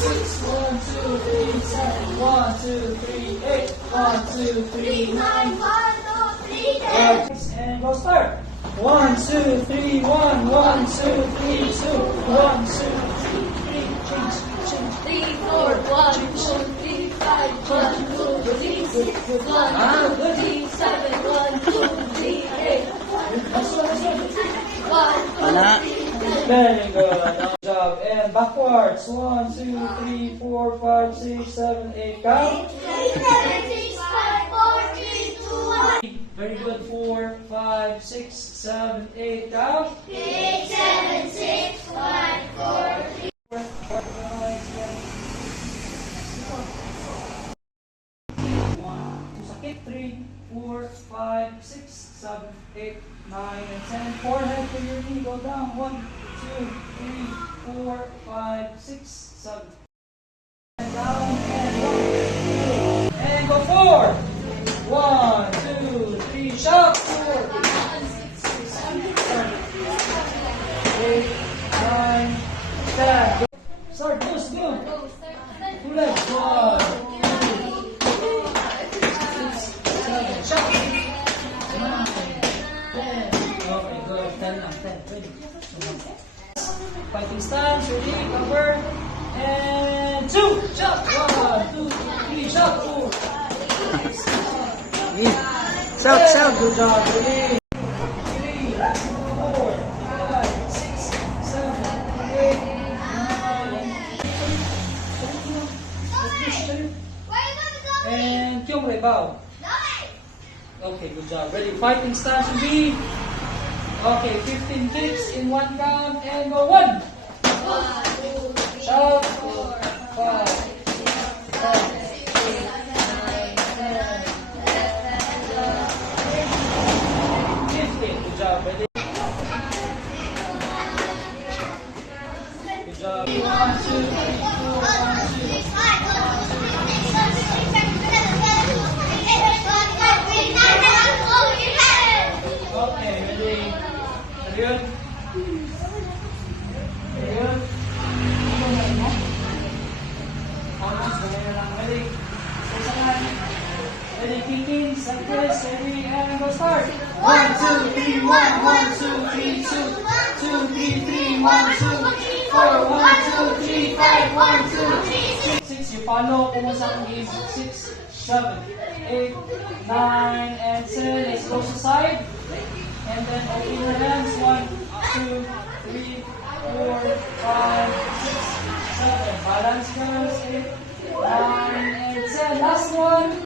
6, 1, 2, 3, 7, 1, 2, 3, 8, 1, 2, 3, 9, and go start. 1, 2, 3, 1, 1, 2, 3, 2, 1, 2, 3, 3, change, 3, 4, 1, 2, 3, 5, 1, 2, 3, 6, 1, 2, 3, 7, 1, 2, 3, 8, 1, 2, 3, very good. Good job. And backwards. 1, 2, 3, 4, 5, 6, 7, 8. Count. 7, 6, 5, 4, 3, 2, 1. Very good. 4, 5, 6, 7, 8. Count. 8, 7, 6, 5, 4, 3. Sakit. 3, 4, 5, 6, 7, 8, 9, and 10. Forehead to your knee. Go down. 1, 2, 3, 4, 5, 6, 7. And down and 1, 2. And go forward. 1, 2, 3. Shout. 4, 8, 9, 10. Start. Go. Two legs. 1, 2, 7. Shout. 9, 10. Okay, good. 10 lang. 10. Ready. Fighting stance. Ready. Cover. And 2. Shout. 1, 2, 3. Shout. 4. Shout. Good job. Ready. 3, 4, 5, 6, 7, 8, 9. And Kyungre, bow. Okay, good job. Ready? Fighting stance to be. Okay, 15 kicks in one count and go 1. Shout. 5, 6, 15. Good job. Ready? Good job. 1, 2, 3, 4, 1, 2. Okay, ready? Very good. Very good. Almost, ganyan lang. Ready? Isa lang. Ready, kicking, circles, ready, and go start. 1, 2, 3, 1, 1, 2, 3, 2, 2, 3, 3, 1, 2, 4, 1, 2, 3, 5, 1, 2, 3, 6. You follow kung saan game. 6, 7, 8, 9, and 10. Let's go to side. And then open your hands. 1, 2, 3, 4, 5, 6, 7. Balance girls. 8, 9, and 10. Last one.